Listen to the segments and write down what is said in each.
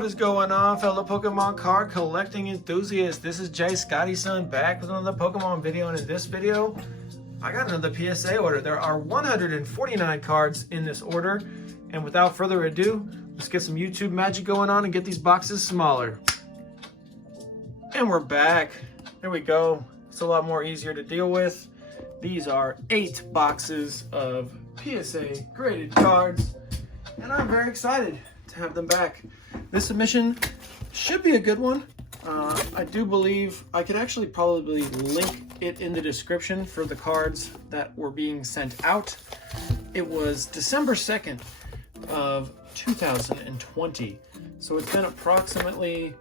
What is going on, fellow Pokemon card collecting enthusiasts? This is Jay Scotty's son back with another Pokemon video, and in this video, I got another PSA order. There are 149 cards in this order, and without further ado, let's get some YouTube magic going on and get these boxes smaller. And we're back. There we go. It's a lot more easier to deal with. These are 8 boxes of PSA graded cards, and I'm very excited to have them back. This submission should be a good one. I do believe I could actually probably link it in the description for the cards that were being sent out. It was December 2nd of 2020. So it's been approximately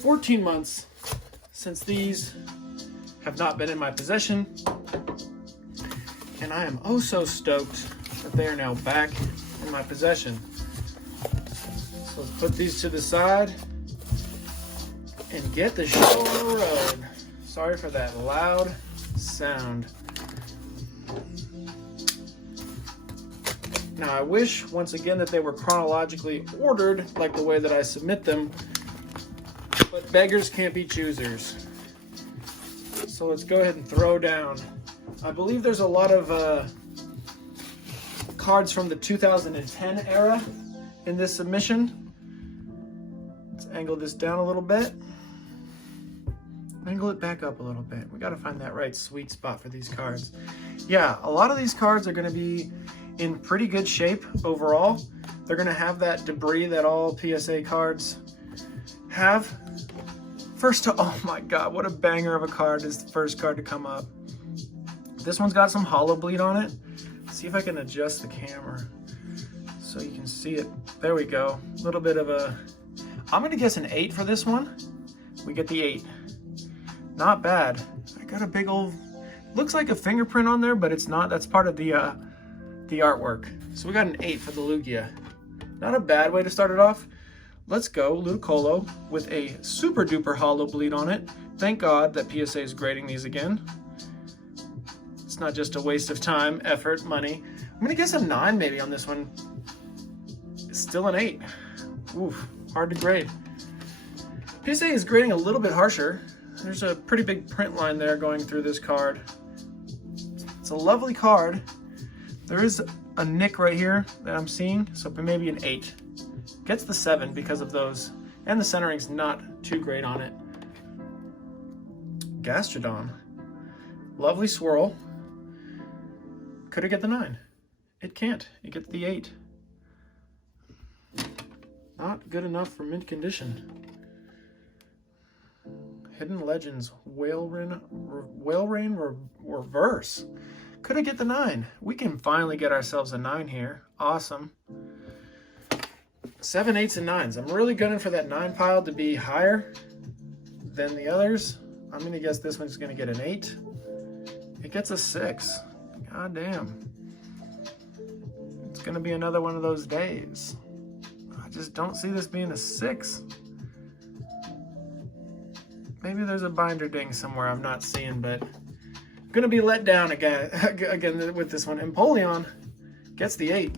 14 months since these have not been in my possession. And I am oh so stoked that they are now back in my possession. So let's put these to the side and get the show on the road. Sorry for that loud sound. Now I wish, once again, that they were chronologically ordered like the way that I submit them, but beggars can't be choosers. So let's go ahead and throw down. I believe there's a lot of cards from the 2010 era in this submission. Let's angle this down a little bit. Angle it back up a little bit. We got to find that right sweet spot for these cards. Yeah, a lot of these cards are going to be in pretty good shape overall. They're going to have that debris that all PSA cards have. Oh my god, what a banger of a card is the first card to come up. This one's got some hollow bleed on it. Let's see if I can adjust the camera so you can see it. There we go. A little bit of a... I'm going to guess an 8 for this one. We get the 8. Not bad. I got a big old... Looks like a fingerprint on there, but it's not. That's part of the artwork. So we got an 8 for the Lugia. Not a bad way to start it off. Let's go Ludicolo with a super duper hollow bleed on it. Thank God that PSA is grading these again. It's not just a waste of time, effort, money. I'm gonna guess a 9 maybe on this one. It's still an 8. Oof, hard to grade. PSA is grading a little bit harsher. There's a pretty big print line there going through this card. It's a lovely card. There is a nick right here that I'm seeing, so maybe an 8. Gets the 7 because of those, and the centering's not too great on it. Gastrodon, lovely swirl. Could it get the 9? It can't. It gets the 8. Not good enough for mint condition. Hidden Legends, Whalerain Reverse. Could it get the 9? We can finally get ourselves a 9 here. Awesome. 7, 8s, and 9s. I'm really gunning for that 9 pile to be higher than the others. I'm going to guess this one's going to get an 8. It gets a 6. God damn. It's going to be another one of those days. I just don't see this being a 6. Maybe there's a binder ding somewhere I'm not seeing, but I'm going to be let down again with this one. Empoleon gets the 8.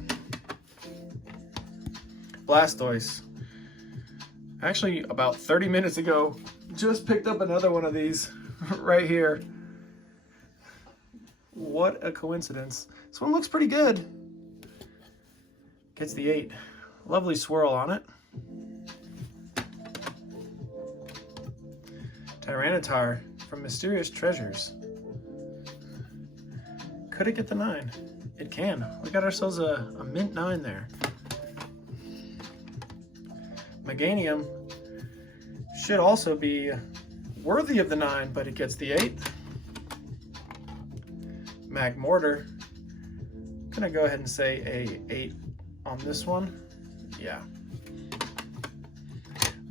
Blastoise. Actually, about 30 minutes ago, just picked up another one of these right here. What a coincidence. This one looks pretty good. Gets the 8. Lovely swirl on it. Tyranitar from Mysterious Treasures. Could it get the 9? It can. We got ourselves a mint 9 there. Meganium should also be worthy of the 9, but it gets the 8. Magmortar. Gonna go ahead and say a 8 on this one. Yeah.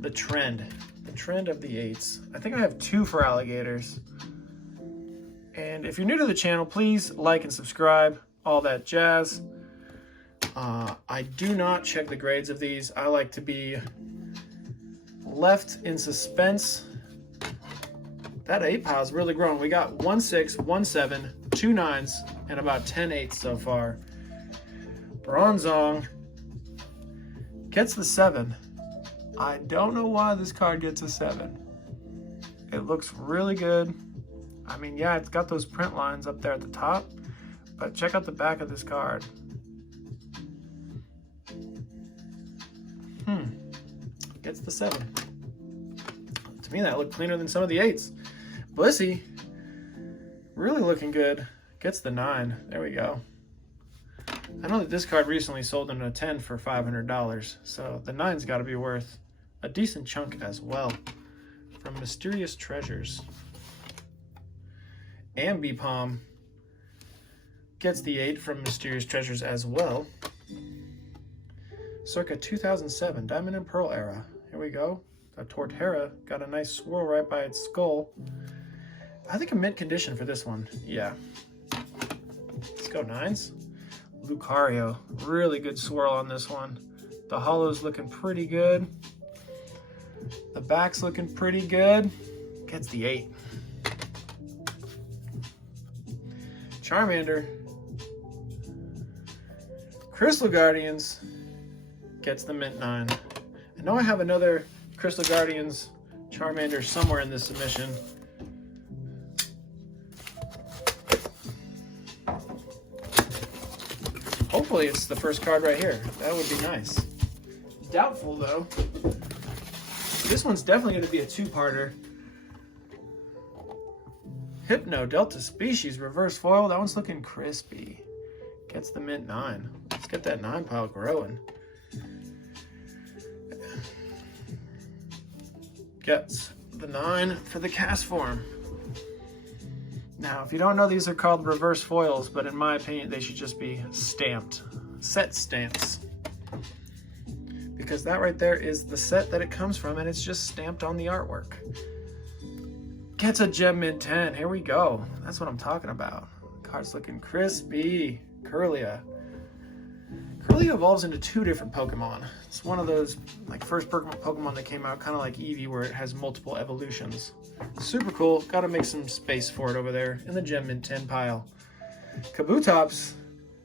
The trend of the 8s. I think I have 2 for alligators. And if you're new to the channel, please like and subscribe, all that jazz. I do not check the grades of these. I like to be left in suspense. That 8 pile is really growing. We got 1 6, 1 7, 2 9s, and about 10 8s so far. Bronzong gets the 7. I don't know why this card gets a 7. It looks really good. I mean, yeah, it's got those print lines up there at the top, but check out the back of this card. Gets the 7. To me, that looked cleaner than some of the 8s. Blissey, really looking good. Gets the 9. There we go. I know that this card recently sold in a 10 for $500, so the 9's got to be worth a decent chunk as well. From Mysterious Treasures. Ambipom gets the 8 from Mysterious Treasures as well. Circa 2007, Diamond and Pearl era. Here we go. The Torterra got a nice swirl right by its skull. I think a mint condition for this one. Yeah. Let's go 9s. Lucario, really good swirl on this one. The hollow's looking pretty good. The back's looking pretty good. Gets the 8. Charmander. Crystal Guardians gets the mint 9. I know I have another Crystal Guardians Charmander somewhere in this submission. Hopefully it's the first card right here. That would be nice. Doubtful though. This one's definitely going to be a 2-parter. Hypno Delta Species reverse foil. That one's looking crispy. Gets the mint 9. Let's get that 9 pile growing. Gets the 9 for the cast form. Now, if you don't know, these are called reverse foils, but in my opinion, they should just be stamped. Set stamps. Because that right there is the set that it comes from, and it's just stamped on the artwork. Gets a Gem Mint 10. Here we go. That's what I'm talking about. Card's looking crispy. Curlia. Curlia evolves into 2 different Pokemon. It's one of those like first Pokemon that came out, kind of like Eevee, where it has multiple evolutions. Super cool. Got to make some space for it over there in the Gem Mint 10 pile. Kabutops.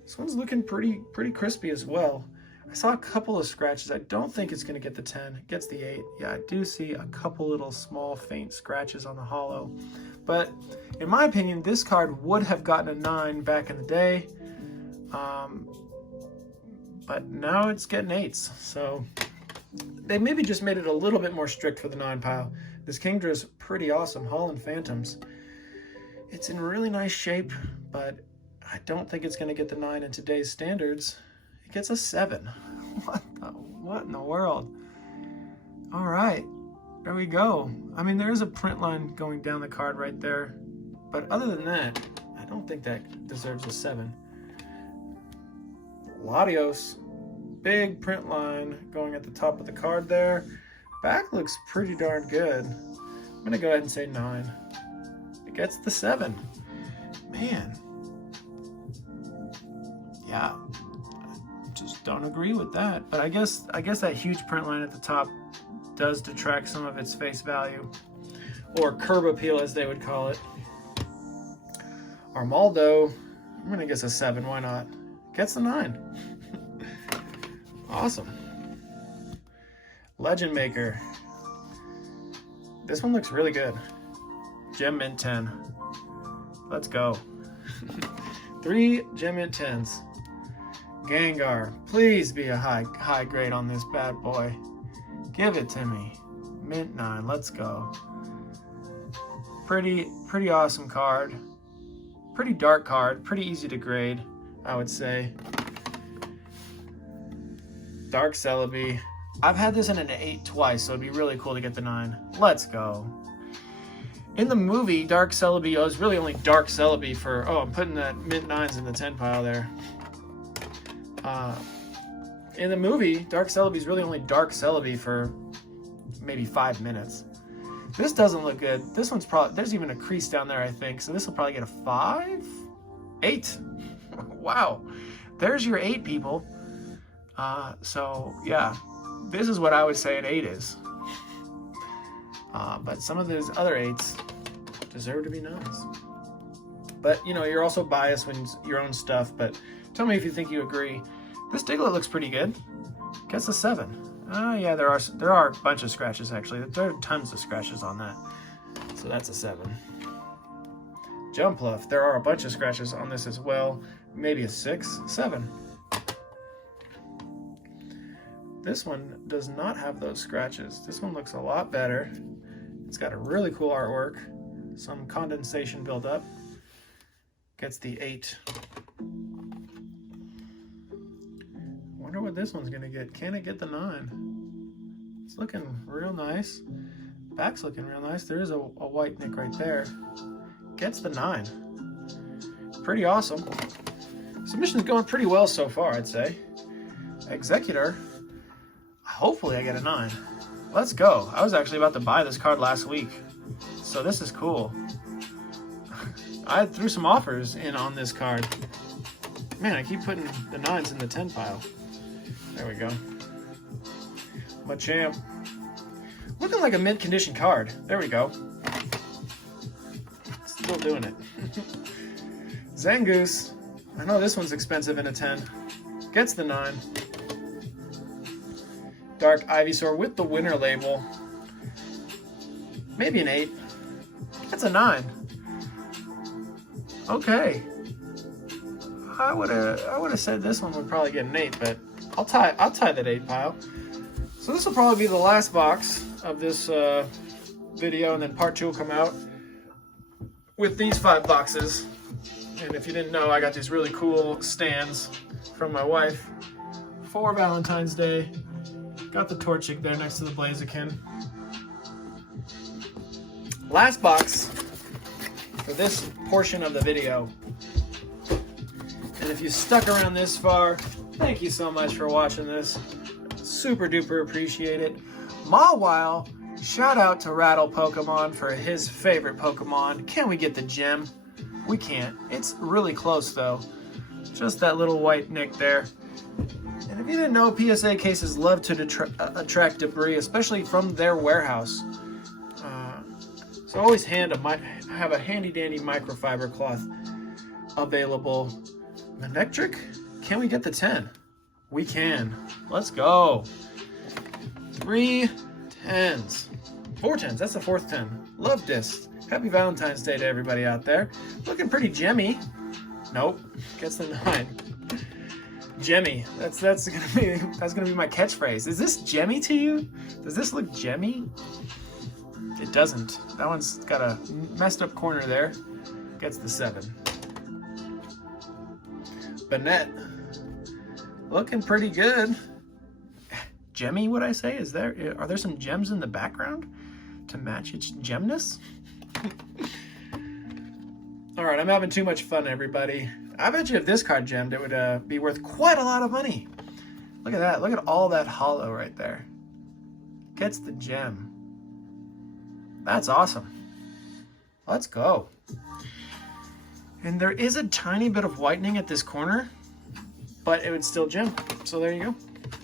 This one's looking pretty crispy as well. I saw a couple of scratches. I don't think it's going to get the 10. It gets the 8. Yeah, I do see a couple little small faint scratches on the hollow. But in my opinion, this card would have gotten a 9 back in the day. But now it's getting 8s. So they maybe just made it a little bit more strict for the 9 pile. This Kingdra's pretty awesome. Holland Phantoms. It's in really nice shape, but I don't think it's going to get the 9 in today's standards. It gets a 7. What in the world? All right, there we go. I mean, there is a print line going down the card right there, but other than that, I don't think that deserves a 7. Latios, big print line going at the top of the card there. Back looks pretty darn good. I'm gonna go ahead and say 9. It gets the 7. Man, yeah. Just don't agree with that, but I guess that huge print line at the top does detract some of its face value, or curb appeal as they would call it. Armaldo, I'm gonna guess a 7. Why not? Gets the 9. Awesome. Legend Maker. This one looks really good. Gem Mint 10. Let's go. 3 Gem Mint 10s. Gengar, please be a high grade on this bad boy. Give it to me. Mint 9, let's go. Pretty awesome card. Pretty dark card, pretty easy to grade, I would say. Dark Celebi. I've had this in an 8 twice, so it'd be really cool to get the 9. Let's go. In the movie, Dark Celebi, it was really only Dark Celebi for, oh, I'm putting that mint 9s in the 10 pile there. In the movie, Dark Celebi is really only Dark Celebi for maybe 5 minutes. This doesn't look good. This one's probably, there's even a crease down there, I think. So this will probably get a 5? 8. Wow. There's your 8, people. So yeah, this is what I would say an 8 is. But some of those other 8s deserve to be 9s. But you know, you're also biased when your own stuff, but tell me if you think you agree. This Diglett looks pretty good. Gets a 7. Oh yeah, there are a bunch of scratches actually. There are tons of scratches on that. So that's a 7. Jumpluff, there are a bunch of scratches on this as well. Maybe a 6, 7. This one does not have those scratches. This one looks a lot better. It's got a really cool artwork. Some condensation buildup. Gets the 8. Wonder what this one's gonna get. Can it get the 9? It's looking real nice. Back's looking real nice. There is a white nick right there. Gets the 9. Pretty awesome. Submission's going pretty well so far, I'd say. Executor. Hopefully I get a 9. Let's go. I was actually about to buy this card last week, so this is cool. I threw some offers in on this card. Man, I keep putting the 9s in the 10 pile. There we go. Machamp. Looking like a mint condition card. There we go. Still doing it. Zangoose. I know this one's expensive in a 10. Gets the 9. Dark Ivysaur with the winner label. Maybe an 8. That's a 9. Okay. I would have said this one would probably get an 8, but I'll tie that 8 pile. So this will probably be the last box of this video, and then part 2 will come out with these 5 boxes. And if you didn't know, I got these really cool stands from my wife for Valentine's Day. Got the Torchic there next to the Blaziken. Last box for this portion of the video. And if you stuck around this far, thank you so much for watching this. Super duper appreciate it. Mawile, shout out to Rattle Pokemon for his favorite Pokemon. Can we get the gem? We can't. It's really close though. Just that little white nick there. And if you didn't know, PSA cases love to attract debris, especially from their warehouse. So always have a handy dandy microfiber cloth available. Manectric, can we get the 10? We can. Let's go. 3 10s. 4 10s, that's the 4th 10. Love this. Happy Valentine's Day to everybody out there. Looking pretty gemmy. Nope, gets the 9. Gemmy. That's gonna be my catchphrase. Is this gemmy to you? Does this look gemmy? It doesn't. That one's got a messed up corner there. Gets the 7. Banette. Looking pretty good. Gemmy, would I say? Are there some gems in the background to match its gemness? All right, I'm having too much fun, everybody. I bet you if this card gemmed, it would be worth quite a lot of money. Look at that. Look at all that hollow right there. Gets the gem. That's awesome. Let's go. And there is a tiny bit of whitening at this corner, but it would still gem. So there you go.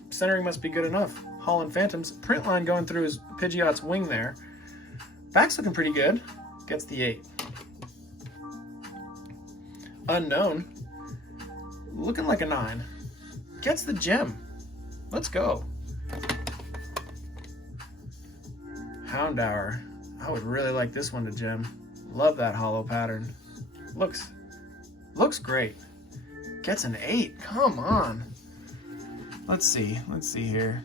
Centering must be good enough. Holland Phantoms. Print line going through his Pidgeot's wing there. Back's looking pretty good. Gets the 8. Unknown. Looking like a 9. Gets the gem. Let's go. Houndour. I would really like this one to gem. Love that hollow pattern. Looks great. Gets an 8. Come on. Let's see here.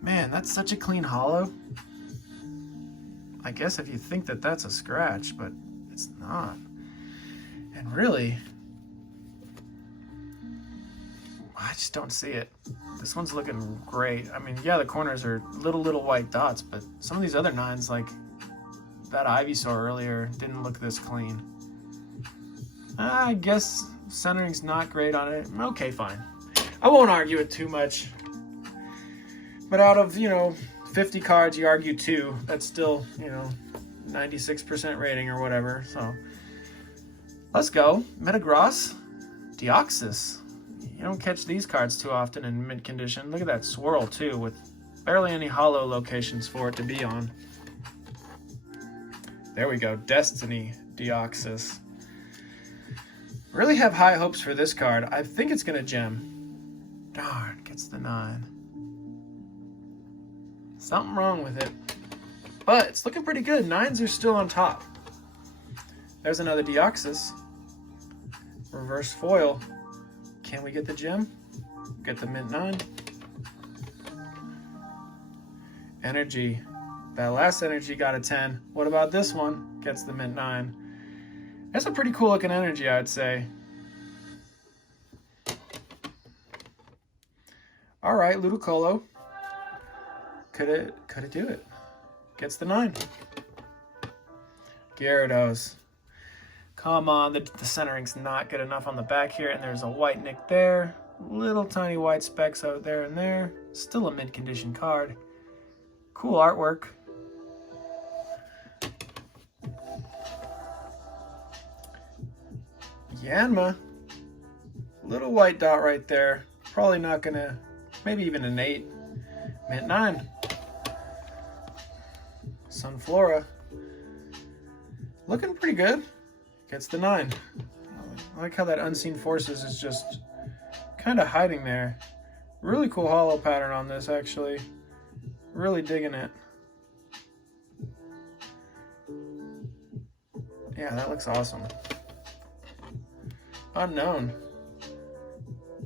Man, that's such a clean hollow. I guess if you think that that's a scratch, but it's not. And really, I just don't see it. This one's looking great. I mean, yeah, the corners are little white dots, but some of these other 9s, like that Ivysaur earlier, didn't look this clean. I guess centering's not great on it. Okay, fine. I won't argue it too much. But out of, 50 cards, you argue 2. That's still, 96% rating or whatever. So, let's go. Metagross, Deoxys. You don't catch these cards too often in mint condition. Look at that swirl, too, with barely any hollow locations for it to be on. There we go. Destiny, Deoxys. Really have high hopes for this card. I think it's going to gem. Darn, gets the 9. Something wrong with it. But it's looking pretty good. 9s are still on top. There's another Deoxys. Reverse foil. Can we get the gem? Get the mint 9. Energy. That last energy got a 10. What about this one? Gets the mint 9. That's a pretty cool looking energy, I'd say. All right, Ludicolo. Could it do it? Gets the 9. Gyarados. Come on, the centering's not good enough on the back here, and there's a white nick there. Little tiny white specks out there and there. Still a mid-condition card. Cool artwork. Yanma. Little white dot right there. Probably not gonna, maybe even an 8. Mint 9. Sunflora. Looking pretty good. Gets the 9. I like how that Unseen Forces is just kind of hiding there. Really cool hollow pattern on this, actually. Really digging it. Yeah, that looks awesome. Unknown.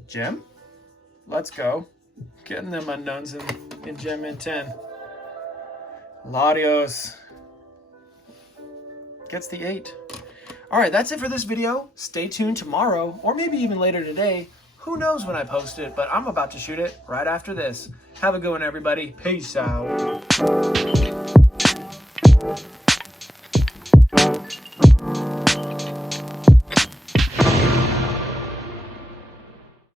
Gem? Let's go. Getting them unknowns in Gem in 10. Latios. Gets the 8. Alright, that's it for this video. Stay tuned tomorrow, or maybe even later today. Who knows when I post it, but I'm about to shoot it right after this. Have a good one, everybody. Peace out.